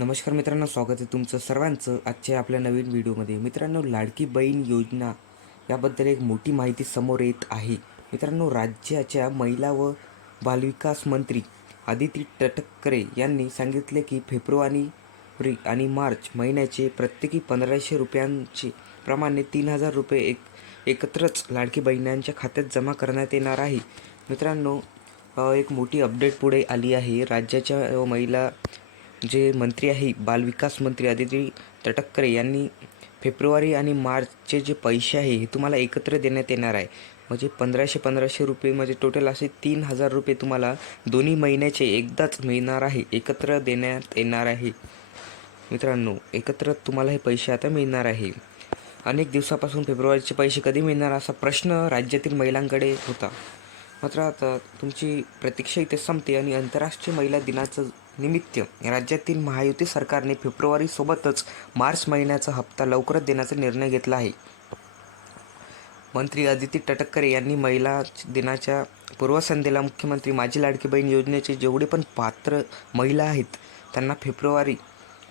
नमस्कार मित्रांनो स्वागत आहे तुमचं सर्वांचं आजच्या आपल्या नवीन व्हिडिओमध्ये. मित्रांनो लाडकी बहीण योजना याबद्दल एक मोठी माहिती समोर येत आहे. मित्रांनो राज्याच्या महिला व बालविकास मंत्री आदिती टटकरे यांनी सांगितले की फेब्रुवारी आणि मार्च महिन्याचे प्रत्येकी पंधराशे रुपयांचे प्रमाणे तीन हजार रुपये एक एकत्रच लाडकी बहिणांच्या खात्यात जमा करण्यात येणार आहे. मित्रांनो एक मोठी अपडेट पुढे आली आहे. राज्याच्या महिला जे मंत्री आहे बालविकास मंत्री आदिती तटकरे यांनी फेब्रुवारी आणि मार्चचे जे पैसे आहे हे तुम्हाला एकत्र देण्यात येणार आहे. म्हणजे पंधराशे पंधराशे रुपये म्हणजे टोटल असे तीन हजार रुपये तुम्हाला दोन्ही महिन्याचे एकदाच मिळणार आहे एकत्र देण्यात येणार आहे. मित्रांनो एकत्र तुम्हाला हे पैसे आता मिळणार आहे. अनेक दिवसापासून फेब्रुवारीचे पैसे कधी मिळणार असा प्रश्न राज्यातील महिलांकडे होता. मात्र आता तुमची प्रतीक्षा इथे संपते आणि आंतरराष्ट्रीय महिला दिनाचं निमित्त राज्यातील महायुती सरकारने फेब्रुवारीसोबतच मार्च महिन्याचा हप्ता लवकरच देण्याचा निर्णय घेतला आहे. मंत्री अदिती टटकरे यांनी महिला दिनाच्या पूर्वसंध्येला मुख्यमंत्री माझी लाडकी बहीण योजनेचे जेवढे पण पात्र महिला आहेत त्यांना फेब्रुवारी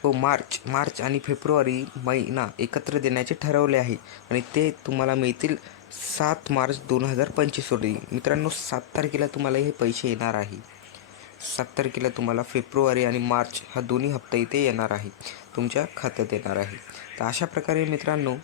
व मार्च मार्च आणि फेब्रुवारी महिना एकत्र देण्याचे ठरवले आहे आणि ते तुम्हाला मिळतील सात मार्च दोन हजार पंचवीस रोजी. मित्रांनो सात तारखेला तुम्हाला हे पैसे येणार आहे. सात तारखेला तुम्हाला फेब्रुवारी आणि मार्च हा दोन्ही हप्ता इथे येणार आहे. तुमच्या खात्यात येणार आहे. तर अशा प्रकारे मित्रांनो